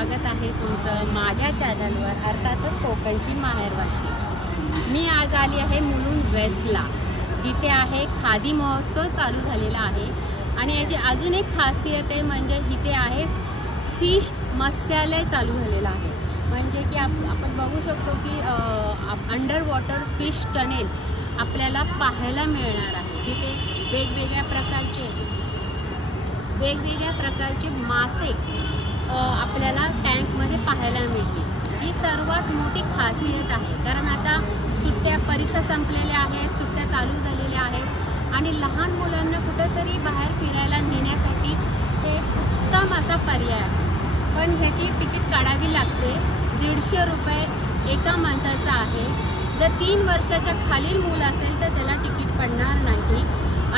स्वागत आहे तुमचं माझ्या चॅनलवर, अर्थातच कोकणची माहेरवाशी। मी आज आली आहे मुलुंड वेस्टला, जिथे आहे खादी महोत्सव चालू झालेला आहे। आणि याची अजून एक खासियत आहे म्हणजे इथे आहे फिश मत्स्यालय चालू झालेलं आहे। म्हणजे की आपण बघू शकतो की अंडर वॉटर फिश टनेल आपल्याला पाहायला मिळणार आहे, जिथे वेगवेगळ्या प्रकारचे मासे आपल्याला टँकमध्ये पाहायला मिळतील। ही सर्वात मोठी खासियत आहे, कारण आता परीक्षा संपलेल्या आहेत, सुट्ट्या चालू झालेल्या आहेत आणि लहान मुलांना कुठेतरी बाहेर फिरायला नेण्यासाठी हे उत्तम असा पर्याय आहे। पण ह्याची तिकीट काढावी लागते, 150 रुपये एका माणसाचा आहे। जर 3 वर्षाच्या खालील मुलं असेल तर त्याला तिकीट पडणार नाही,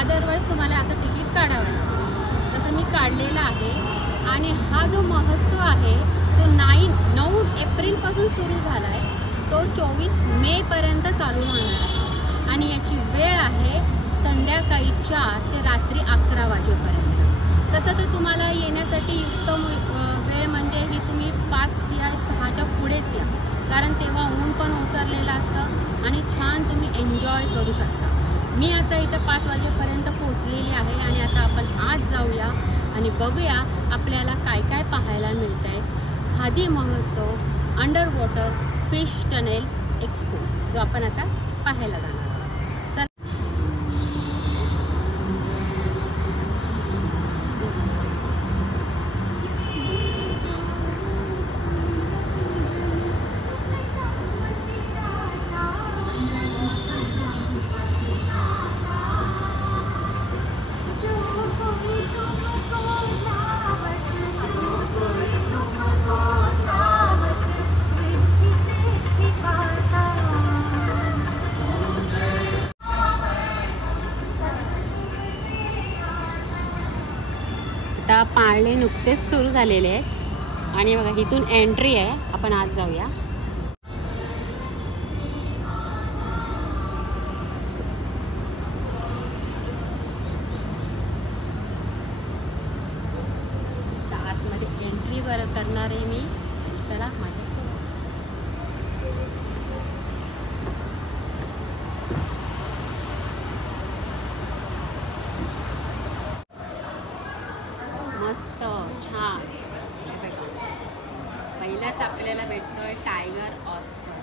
अदरवाईज तुम्हाला असं तिकीट काढावं लागेल। तसं मी काढलेलं आहे। आणि हा जो महोत्सव आहे तो 9 एप्रिलपासून सुरू झाला आहे, तो 24 मेपर्यंत चालू राहणार आहे। आणि याची वेळ आहे संध्याकाळी 4 ते रात्री 11 वाजेपर्यंत। तसं तर तुम्हाला येण्यासाठी उत्तम वेळ म्हणजे ही तुम्ही 5 या 6च्या पुढेच या, कारण तेव्हा ऊन पण ओसरलेलं असतं आणि छान तुम्ही एन्जॉय करू शकता। मी आता इथं 5 वाजेपर्यंत पोहोचलेली आहे आणि आता आपण आज जाऊया आणि बघूया आपल्याला काय काय पाहायला मिळत आहे। खादी महोत्सव under water fish tunnel expo जो आपण आता पाहायला जाणार आहोत। आता पाळणे नुकतेच सुरू झालेले आहेत आणि बघा इथून एंट्री आहे, आपण आज जाऊया। आतमध्ये एंट्री करणार आहे मी, चला माझ्यासोबत। मस्त छान, पहिलाच आपल्याला भेटतोय टायगर ऑस्कर।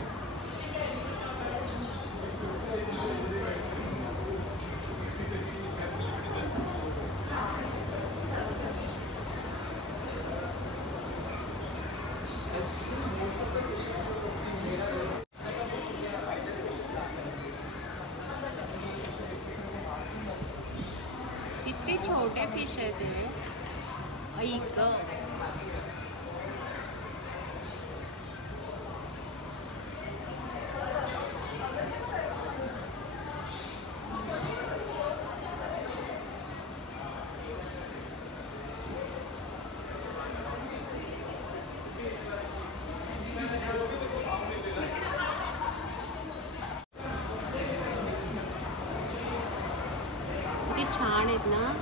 किती छोटे फिश आहेत हे, ऐक किती छान आहेत ना।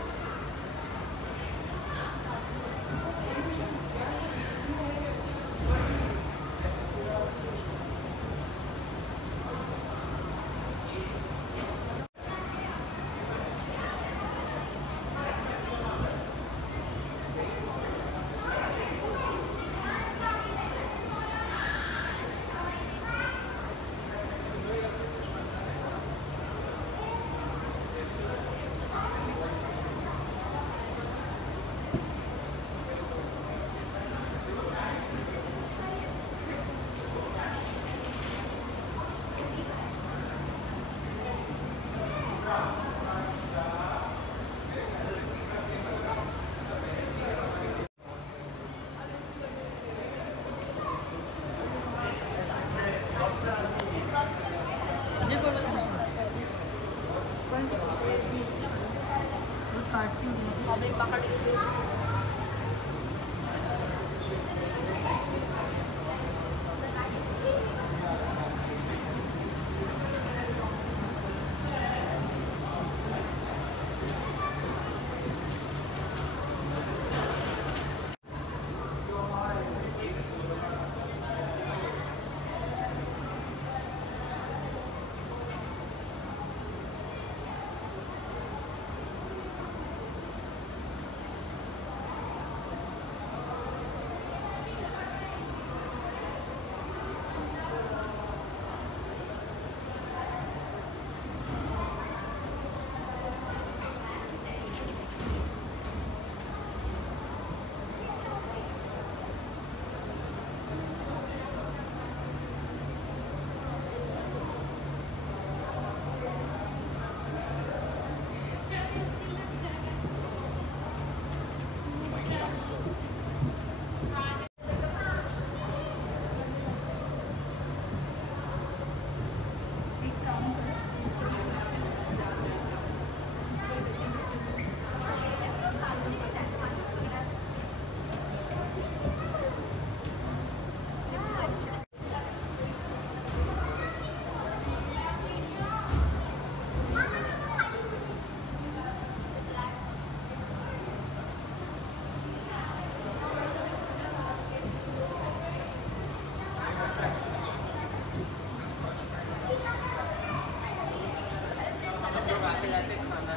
खिलाते खाना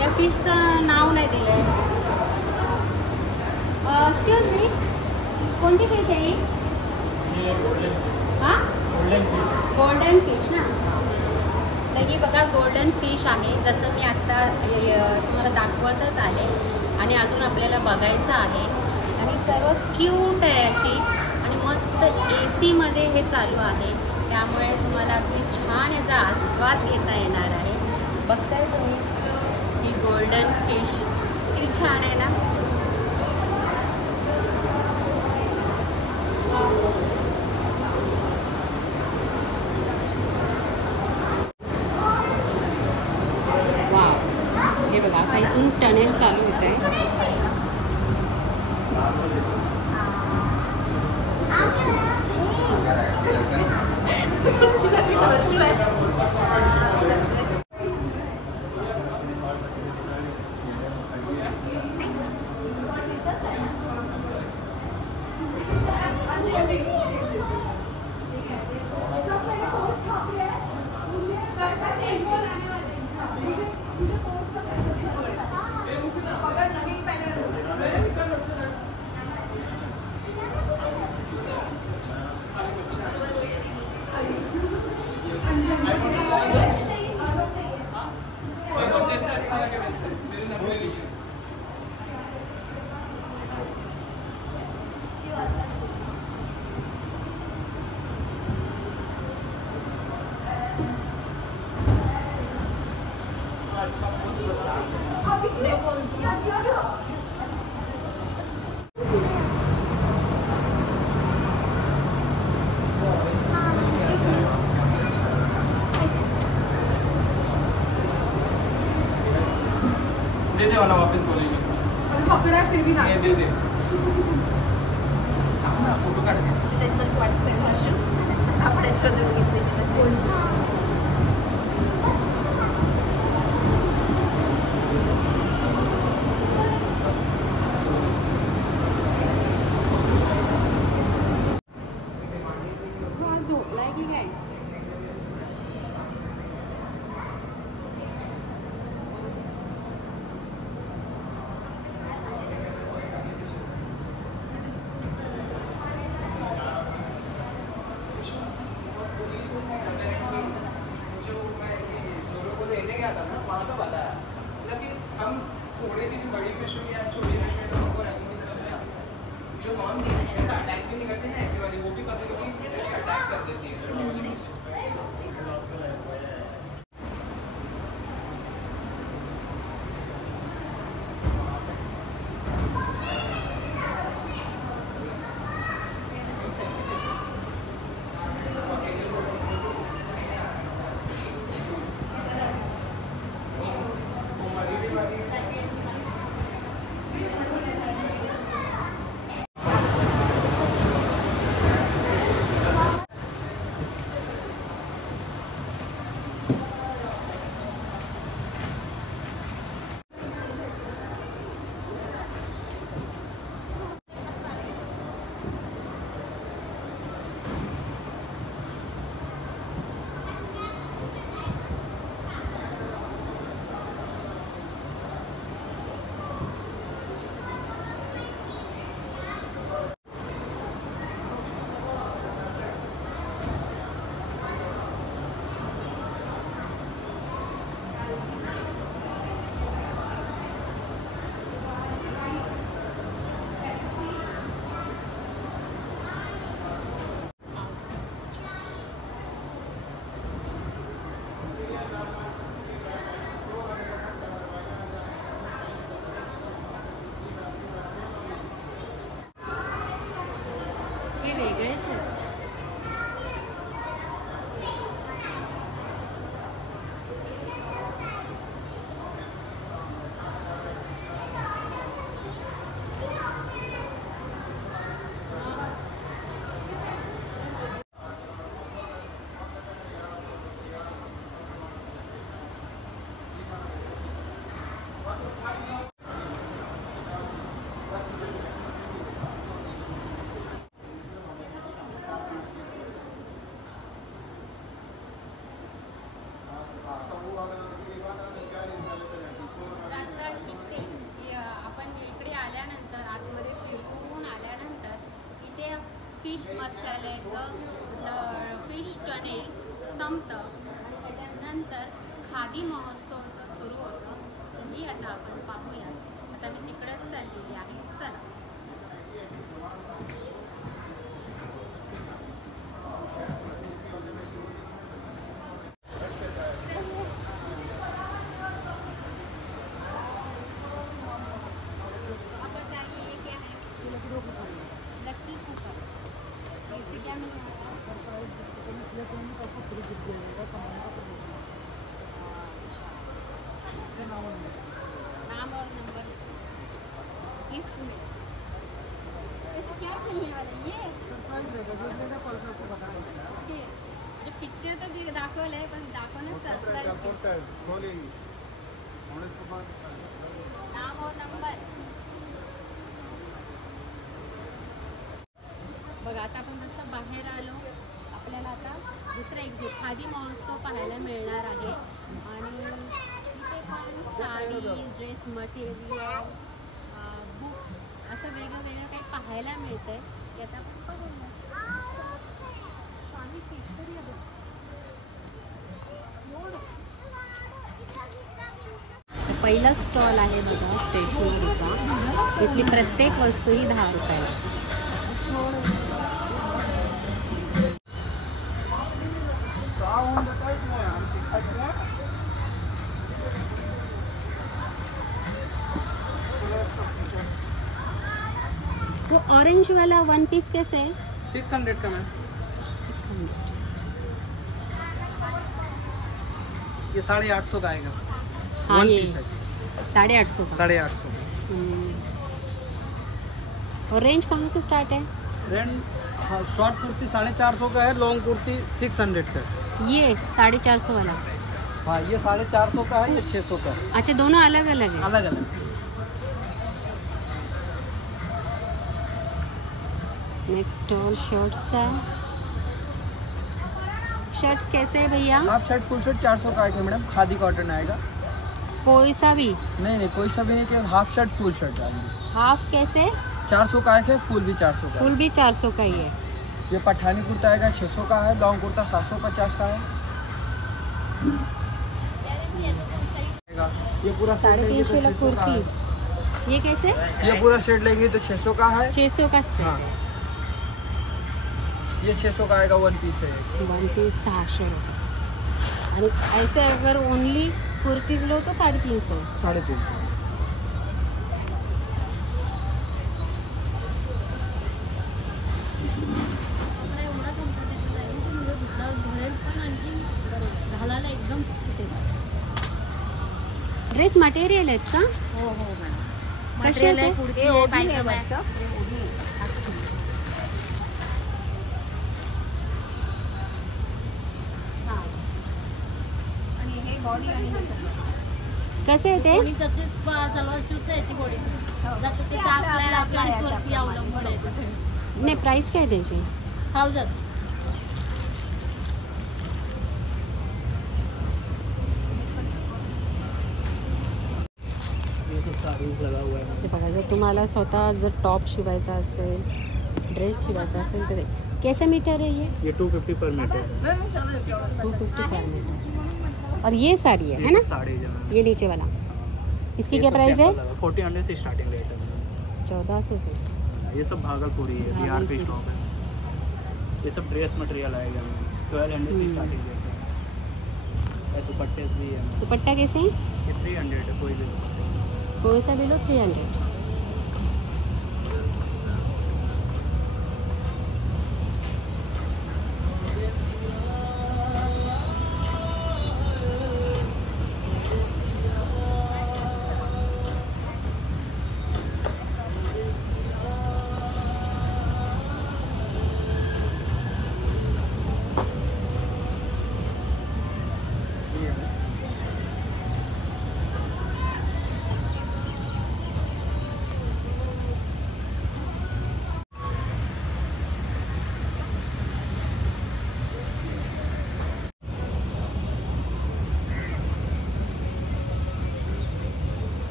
या फिशचं नाव नाही दिलंय. एक्सक्यूज मी, कोणती फिश आहे ही? हां, गोल्डन फिश ना. तर ही बघा गोल्डन फिश आहे. जसं मी आत्ता तुम्हाला दाखवतच आले आणि अजून आपल्याला बघायचं आहे. आणि सर्व क्यूट आहे अशी आणि मस्त AC मध्ये हे चालू आहे. त्यामुळे तुम्हाला अगदी छान याचा आस्वाद घेता येणार आहे. बघताय तुम्ही ही गोल्डन फिश किती छान आहे ना. वाव, हे बघा आता इथून टनेल चालू होत आहे. दे वाला वापस बोलेंगे. पकड़ा फिर भी ना दे दे. फोटो काढ दे. त्याचं वाटतंय भाषण. आपण शोधून बघितलं. झोपलाय की काय? हम थोड़ी सी भी बड़ी फिश या छोटी फिश में तो हमको रेकमेंड करते हैं. जो नॉन ऐसा अटैक भी नहीं करते हैं ऐसी वाली, वो भी कभी कभी अटैक कर देती है. फिश मसाल्याचं फिश टनेल संपतं. नंतर खादी महोत्सवाचं सुरू होतं. ही आता आपण पाहूया. आता मी तिकडेच चाललेली आहे. चला. नाम और नंबर गिफ्ट में ऐसा क्या मिलने वाला है ये? जो पिक्चर तो दाखवलं आहे पण दाखवणं सरप्राईज. नाम और नंबर बघा. आता आपण जसं बाहेर आलो आपल्याला आता दुसरा एक्झिट खादी महोत्सव पाहायला मिळणार आहे. आणि इथे पण साडी, ड्रेस मटेरियल, बुक्स असं वेगळं काही पाहायला मिळतं आहे. याचा स्वामी स्टेशनरी पहिला स्टॉल आहे बघा स्टेशनरीचा. इथली प्रत्येक वस्तू ही 10 रुपयाला. वो ऑरेंज वाला 1 पीस कैसे है? 600 का मैम. 600. ये 850 का आएगा. हाँ, ये 850 का. 850. और रेंज कहाँ से स्टार्ट है? रेंज शॉर्ट कुर्ती 450 का है, लॉन्ग कुर्ती 600 का है. ये 450 वाला. हाँ, ये 450 का है, ये 600 का है. अच्छा, दोनों अलग अलग है. अलग अलग. नेक्स्ट स्टॉल शर्ट्स है. शर्ट कैसे है भैया? हाफ शर्ट फुल शर्ट 400 का आएगा मैडम. खादी कॉटन आएगा. कोई सा भी? नहीं कोई सा भी नहीं, केवल हाफ शर्ट फुल शर्ट आएंगे. हाफ कैसे? 400 का आएगा. फुल भी 400 का. फुल भी 400 का ही है. ये पठानी कुर्ता आएगा 600 का है. लॉन्ग कुर्ता 750 का है. ये पूरा 350 ला कुर्ती. ये कैसे? ये पूरा सेट लेंगे तो 600 का है. 600 का सेट. हाँ. ये 600 का आएगा. 1 पीस है. 1 पीस 600 रुपये. आणि ऐसे अगर ओनली कुर्ती लो तो 350. 350. एकदम ड्रेस मटेरियल आहेत का? हो मॅडम. मटेरियल आहे. कुर्ती आहे, पायजमा आहे. आणि हे बॉडी आणि हे सगळं कसे आहे ते? कोणी त्याचे सलवार सूट आहे ती बॉडी जातं ते आपल्या प्राइसवरती अवलंबून आहे ते. नाही, प्राइस काय त्याची? 1000. हे बघा, जर तुम्हाला स्वतः जर टॉप शिवायचा असेल, ड्रेस शिवायचा असेल तर कैसे मीटर है ये? 250 पर मीटर. 250 पर मीटर. और ये साड़ी है ना? साड़ी ये नीचे वाला इसकी क्या प्राइस है? 1400 से स्टार्टिंग रेट है. 1400 से. ये सब भागलपुरी है, बिहार पे स्टॉक है. ये सब ड्रेस मटेरियल आएगा. 1200 से स्टार्टिंग रेट है. दुपट्टे भी है. दुपट्टा कैसे है? ये 300 है. कोई भी कोई सा भी लो 300.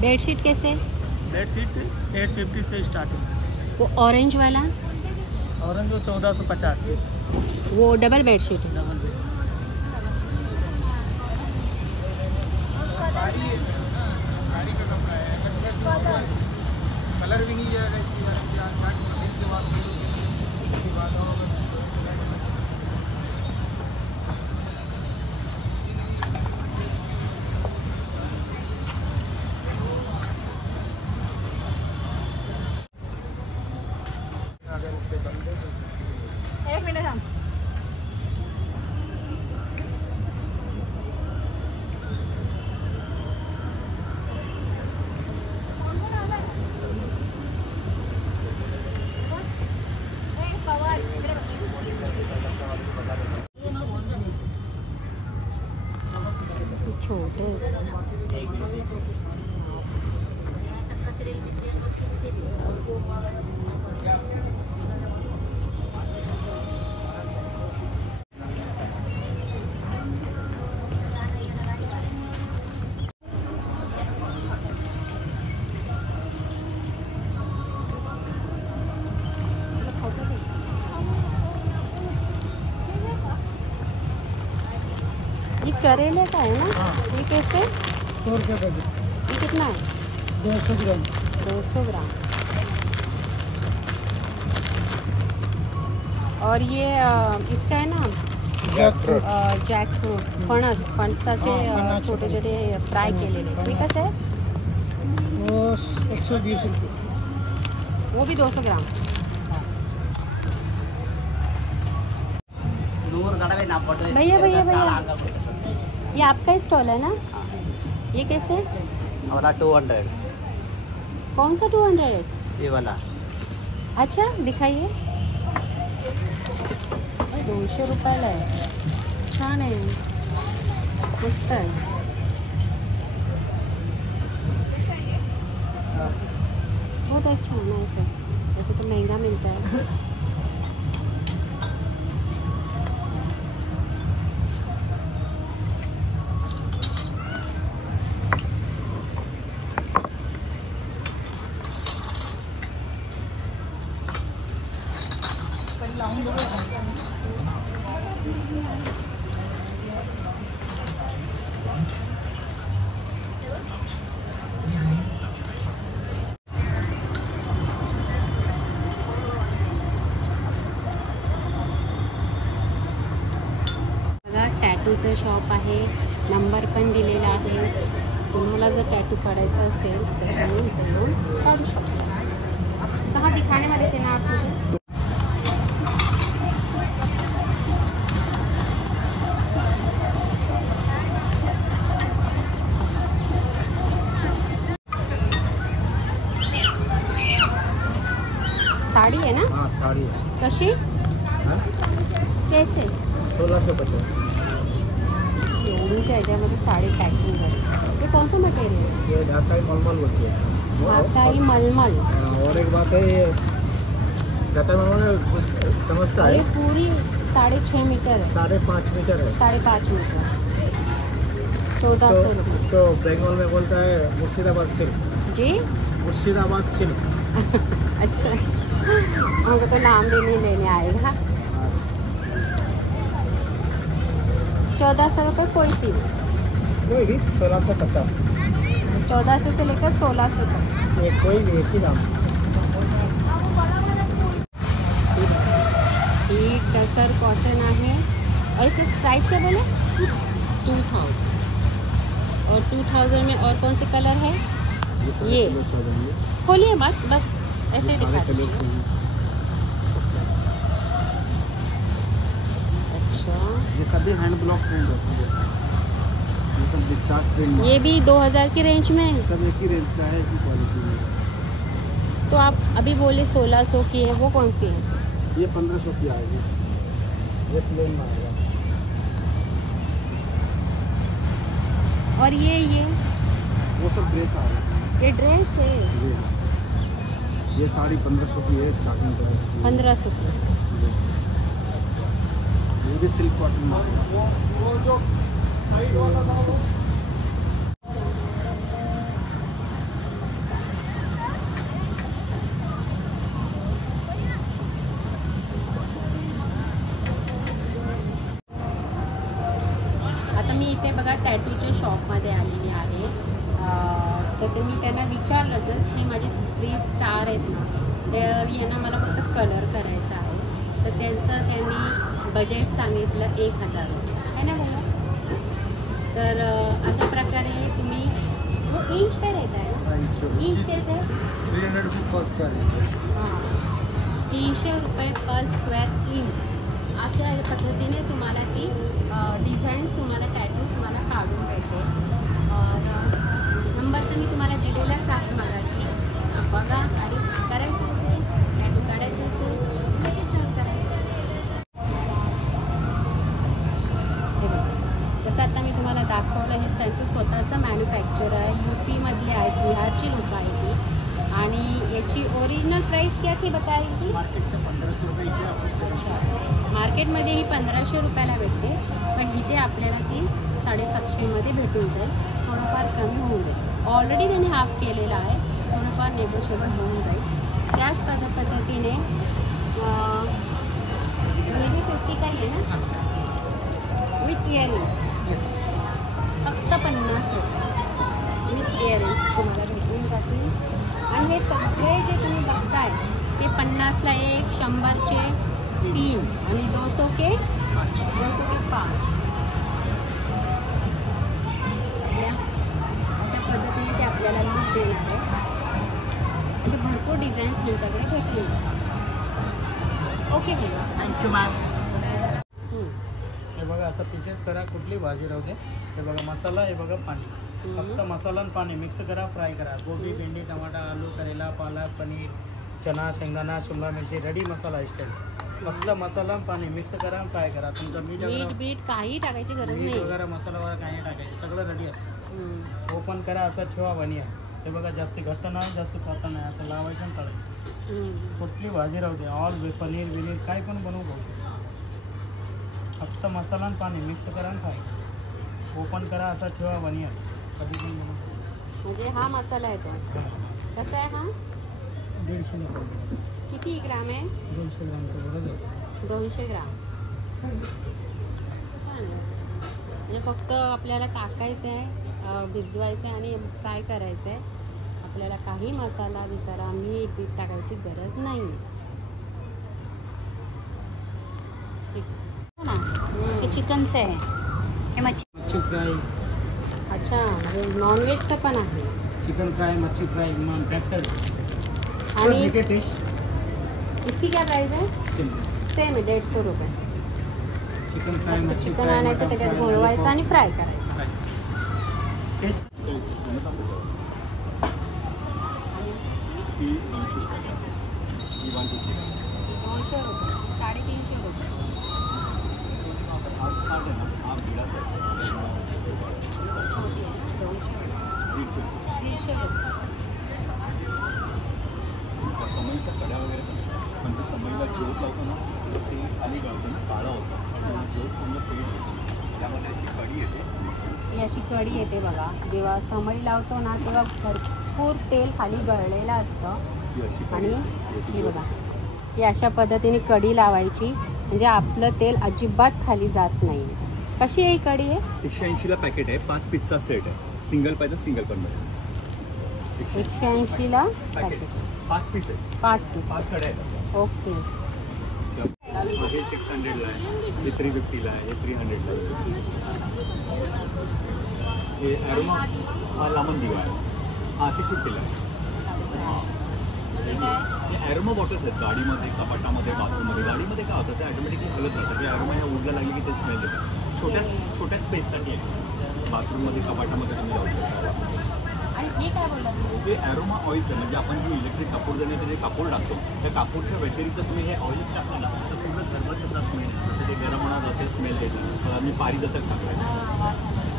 बेडशीट कैसे? बेडशीट 850 से स्टार्टिंग। वो ऑरेंज वाला, ऑरेंज वो 1450 है। वो डबल बेडशीट है। Double bed. कलर भी नहीं जाएगा इसकी गारंटी इसके बाद एक मिनट हम छोटे ये करेले का है ना? ये कैसे? 100 रुपये पैकेट। ये कितना है? 200 ग्राम। 200 ग्राम। और ये इसका है ना जॅक फ्रूट फणसाचे छोटे छोटे फ्राय केलेले, ते कसं आहे? वो 120 रुपये। वो भी 200 ग्राम। भैया भैया भैया, ये आपका ही स्टॉल है ना? ये कैसे? हमारा 200। कौन सा 200? ये वाला। अच्छा दिखाइए। 200 रुपयाला आहे, छान आहे, मस्त आहे। बहुत अच्छा है ना ऐसे, वैसे तो महंगा मिलता है। टॅटूचं शॉप आहे, नंबर पण दिलेला आहे। तुम्हाला जर टॅटू काढायचा असेल तर तुम्ही इथे येऊन काढू शकता। कहाँ दिखाने वाले थे ना आप मुझे? साड़ी है ना? हाँ साड़ी है। कशी? कैसे? 1650। एवढीच्या ह्याच्यामध्ये साडी पॅकिंग करते। ये कौन सा मटेरियल है? ये ढाकाई मलमल बोलती है इसको। ढाकाई मलमल। और एक बात है, ये ढाकाई मलमल समझता और है, ये पूरी 6.5 मीटर है। 5.5 मीटर है। 5.5 मीटर। 1400 रुपये। इसको बंगाल में बोलता है मुर्शिदाबाद सिल्क। जी मुर्शिदाबाद सिल्क। अच्छा, हमको तो नाम भी नहीं लेने आएगा। 1400 रुपये कोई सी कोई भी 1650। 1400 से लेकर 1600 तक। ये कोई भी एक ही दाम। ये टसर कॉटन आहे और इसका प्राइस क्या बोले? 2000। और 2000 में और कौन से कलर है? ये खोलिए बात, बस ऐसे दिखा दीजिए। अच्छा, ये सभी हैंड ब्लॉक प्रिंट होते हैं, ये सब डिस्चार्ज प्रिंट। ये भी 2000 की रेंज में है? सब एक ही रेंज का है, एक ही क्वालिटी में। तो आप अभी बोले 1600 की है, वो कौन सी है? ये 1500 की आएगी, ये प्लेन में आएगा। और ये वो सब ड्रेस आ रहे हैं। ये ड्रेस है? जी हाँ, ये साड़ी 1500 की है स्टार्टिंग प्राइस की। 1500 की। ये भी सिल्क कॉटन में आएगा। इथे बघा टॅटूच्या शॉपमध्ये आलेली आहे. तर ते मी त्यांना विचारलं जस्ट हे माझे 3 स्टार आहेत ना, तर यांना मला फक्त कलर करायचा आहे. तर त्यांचं त्यांनी बजेट सांगितलं 1000 आहे ना बघा. तर अशा प्रकारे तुम्ही इंच पे रहता है, इंच कैसे 300 रुपये पर स्क्वायर. हां, 300 रुपये पर स्क्वेअर इंच. अशा पद्धतीने तुम्हाला ती डिझाईन्स तुम्हाला टॅटू तुम्हाला काढून भेटेल. नंबर तर मी तुम्हाला दिलेलाच आहे मगाशी. बघा आणि करायचं असेल टॅटू काढायचं असेल तर ट्राय करायचं. हे बघा जसं आता मी तुम्हाला दाखवलं हे त्यांचं स्वतःचं मॅन्युफॅक्चर आहे. UP मधले आहेत, बिहारची लोक आहेत ती. आणि याची ओरिजिनल प्राइस क्या थी बताई थी? मार्केटचं 1500 रुपये इथे आपण मार्केटमध्ये ही 1500 रुपयाला भेटते, पण इथे आपल्याला ती 750मध्ये भेटून जाईल. थोडंफार कमी होऊन जाईल. ऑलरेडी त्याने हाफ केलेला आहे, थोडंफार नेगोशिएबल होऊन जाईल. त्याच पद्धतीने हे बी 50 का आहे ना विथ इयरिंग्स, फक्त 50 रुपये विथ इयरिंग्स तुम्हाला भेटून जातील. आणि हे सगळे जे तुम्ही बघताय ते 50ला 1, 100चे 3 आणि 200 के 5. अशा पद्धतीने ते आपल्याला लुक देणार आहे. असे भरपूर डिझाईन्स त्यांच्याकडे भेटले. ओके भैया, थँक्यू मॅम. हे बघा असं पीसेस करा, कुठली भाजी राहू दे. हे बघा मसाला, हे बघा पाणी. फक्त मसाला आणि पाणी मिक्स करा, फ्राय करा. गोबी, भेंडी, टमाटा, आलू, करेला, पालक, पनीर, चना, शेंगदाणा, शिमला मिरची, रेडी मसाला स्टाईल. फक्त मसाला आणि पाणी मिक्स करा आणि फ्राय करा. तुमचं मीठ बीट काही टाकायची गरज नाही. वगैरे मसाला वगैरे काही टाकायचं, सगळं रेडी असतं. ओपन करा, असं ठेवा बनिया. हे बघा जास्त घट्ट नाही, जास्त पातळ नाही, असं लावायचं आणि तळायचं. कुठली भाजी राहू दे, ऑल पनीर बिनीर काय पण बनवू खाऊ शकतो. फक्त मसाला आणि पाणी मिक्स करा आणि फ्राय करा. ओपन करा, असं ठेवा बनिया. कधी पण बनवू खाऊ शकतो. म्हणजे हा मसाला आहे तो कसा आहे? हा 150 रुपये. किती ग्राम आहे? 200 ग्रामचं बरंच असतं. 200 ग्राम. म्हणजे फक्त आपल्याला टाकायचं आहे, भिजवायचं आहे आणि फ्राय करायचं आहे. आपल्याला काही मसाला विचारा मीठ बीठ टाकायची गरज नाही. ठीक ना, हे चिकनचं आहे, हे मच्छी फ्राय. अच्छा, नॉनव्हेजचं पण आहे. चिकन फ्राय, मच्छी फ्राय, बॅक साइड. आणि टेस्ट इसकी क्या प्राइस है? सेम आहे 150 रुपये. चिकन फ्राय, मच्छी चिकन आणायचं, त्याच्यात घोळवायचं आणि फ्राय करायचं. टेस्ट 200 रुपये, 350 रुपये. छोटी आहे ना, 200 300 रुपये. समईच्या कड्या वगैरे पण ते समईला ज्योत लावतो ना, ते खाली गावतो ना, काळा होता. ज्योत पूर्ण पेट येते, त्यामध्ये अशी कडी येते. ही अशी कढी येते बघा. जेव्हा समई लावतो ना तेव्हा भरपूर तेल खाली गळलेलं असतं. ती अशी आणि ही बघा, ही अशा पद्धतीने कढी लावायची, म्हणजे आपलं तेल अजिबात खाली जात नाही. कशी आहे ही कढी आहे? 180ला पॅकेट आहे, 5 पीसचा सेट आहे. सिंगल पाहिजे सिंगल पण मिळेल. 180ला पॅकेट, 5 पीस आहे. 5 पीस. 5 कड्या आहेत. ओके. हे 600ला आहे, हे 350ला आहे, हे 300ला आहे. हे ॲरोमा हा लांबून दिवा आहे, हा 650ला आहे. हे ॲरोमा बॉटल्स आहेत गाडीमध्ये, कपाटामध्ये, बाथरूममध्ये. गाडीमध्ये काय होतं ते ऑटोमॅटिकली हलत राहतं. हे ॲरोमा ह्या उडला लागली की ते स्मेल देतं. छोट्या स्पेससाठी आहे. बाथरूममध्ये, कपाटामध्ये तुम्ही लावू शकता. आणि हे काय बोलला तुम्ही? हे ॲरोमा ऑइल्स आहे, म्हणजे आपण जे इलेक्ट्रिक कापूर जळण्याचं जे कापूर टाकतो, त्या कापूरच्या व्यतिरिक्त तुम्ही हे ऑइल्स टाकलं ना तर पूर्ण घरगुतीचा स्मेल येतो. ते गरम होणार ते स्मेल देतं. मी पारिजातक टाकलं,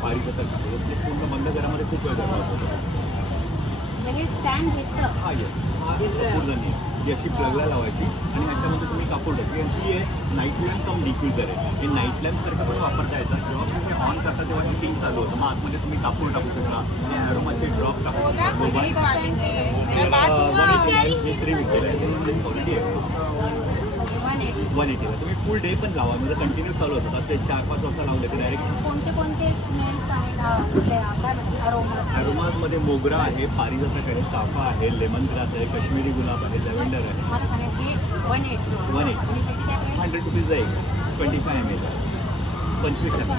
पारिजातक टाकलं, ते पूर्ण बंद घरामध्ये खूप वेळ गरम होतो. हे स्टँड भेटतं. हा येस, हा कापूरजणी आहे, जी अशी प्लगला लावायची आणि ह्याच्यामध्ये तुम्ही कापूर टाकली. आणि ती आहे नाईट लॅम्प कम डिफ्युजर आहे. हे नाईट लॅम्पसारखं पण वापरता येतं. जेव्हा तुम्ही ऑन करता तेव्हा हिटिंग चालू होतं, मग आतमध्ये तुम्ही कापूर टाकू शकता आणि ॲरोमाचे ड्रॉप टाकू शकता. मोबाईल हे 3 विकेलं आहे, ते क्वालिटी आहे. 180ला तुम्ही फुल डे पण लावा, म्हणजे कंटिन्यू चालू होतात. ते 4-5 वाजता लावले की डायरेक्ट कोणते कोणते स्मेल्स आहेत अरोमाजमध्ये मोगरा आहे, पारिजातक आहे, चाफा आहे, लेमन ग्रास आहे, काश्मीरी गुलाब आहे, लेव्हेंडर आहे. मला सांगा हे 180 180 100 रुपीज जाईल. 25 ml 25 ml.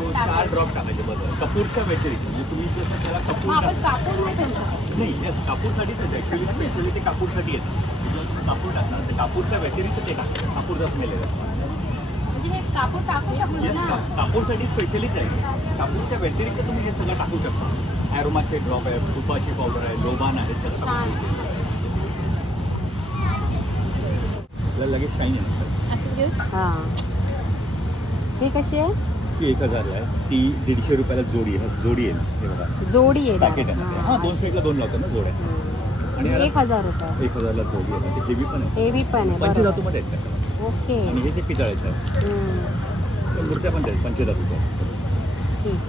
तो 4 ड्रॉप टाकायचे बदल कपूरच्या व्यतिरिक्त. म्हणजे तुम्ही जसं त्याला कपूर आपण कापूर नाही ठेवू शकत. नाही, यस कापूरसाठीच आहे. ॲक्च्युली स्पेशली ते कापूरसाठी येतं. कापूर टाकणार ते कापूरच्या व्यतिरिक्त ते टाकतात. कापूरचा स्मेल येतात. म्हणजे हे कापूर टाकू शकतो येस ना. कापूरसाठी स्पेशलीच आहे. कापूरच्या व्यतिरिक्त तुम्ही हे सगळं टाकू शकता. ॲरोमाचे ड्रॉप आहे, तुपाची पावडर आहे, लोबान आहे, सगळं छान. आपल्याला लगेच शाईन आहे. हां ते कशी आहे? ती 1000 आहे. ती 150 रुपयाला जोडी आहे. जोडी आहे हे बघा जोडी आहे पॅकेट आहे. हां 2 साईडला 2 लावतो ना जोड्या. आणि 1000 रुपये 1000ला जोडी आहे. ते हेवी पण आहे. हेवी पण आहे. पंचधातूमध्ये आहेत कसं. ओके आणि हे ते पितळाचं आहे. मूर्त्या पण आहेत पंचधातूच्या. ठीक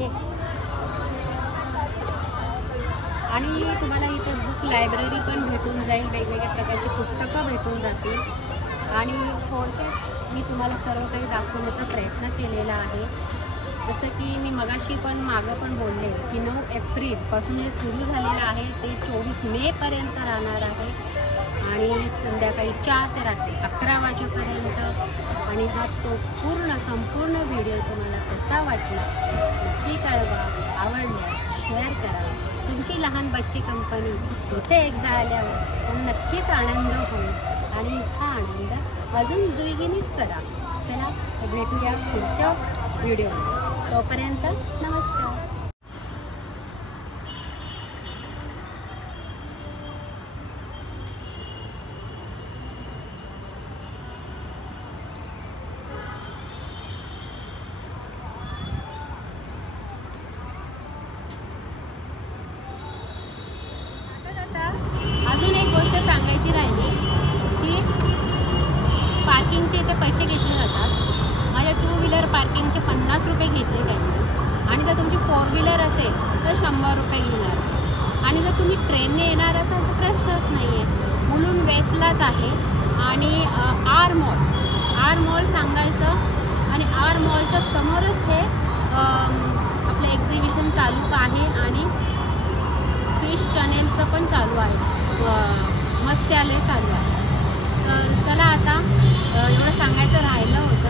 आहे. आणि तुम्हाला इथे बुक लायब्ररी पण भेटून जाईल. वेगवेगळ्या प्रकारची पुस्तकं भेटून जातील. आणि थोडक्यात मी तुम्हाला सर्व काही दाखवण्याचा प्रयत्न केलेला आहे. जसं की मी मगाशी पण मागं पण बोलले की 9 एप्रिलपासून हे सुरू झालेलं आहे ते 24 मेपर्यंत राहणार आहे. आणि संध्याकाळी 4 ते रात्री 11 वाजेपर्यंत. आणि हा तो संपूर्ण व्हिडिओ तुम्हाला कसा वाटला नक्की कळवा. आवडल्यास शेअर करा. तुमची लहान बच्ची कंपनी इथे एकदा आल्यावर तर नक्कीच आनंद होईल. आणि हा आनंद अजून द्विगुणित करा. चला भेटूया पुढच्या व्हिडिओमध्ये. तोपर्यंत नमस्कार. अजून एक गोष्ट सांगायची राहिली की पार्किंगचे इथे पैसे घेतले जातात. माझ्या 2 व्हीलर पार्किंगचे 50 रुपये घेतले त्यांनी. आणि जर तुमची 4 व्हीलर असेल तर 100 रुपये घेणार. आणि जर तुम्ही ट्रेनने येणार असाल तर प्रश्नच नाही आहे. मुलुंड वेस्टलाच आहे. आणि आर मॉल सांगायचं. आणि आर मॉलच्या समोरच हे आपलं एक्झिबिशन चालू आहे. आणि फिश टनेलचं पण चालू आहे. मत्स्यालय चालू आहे. तर चला आता एवढं सांगायचं राहिलं होतं.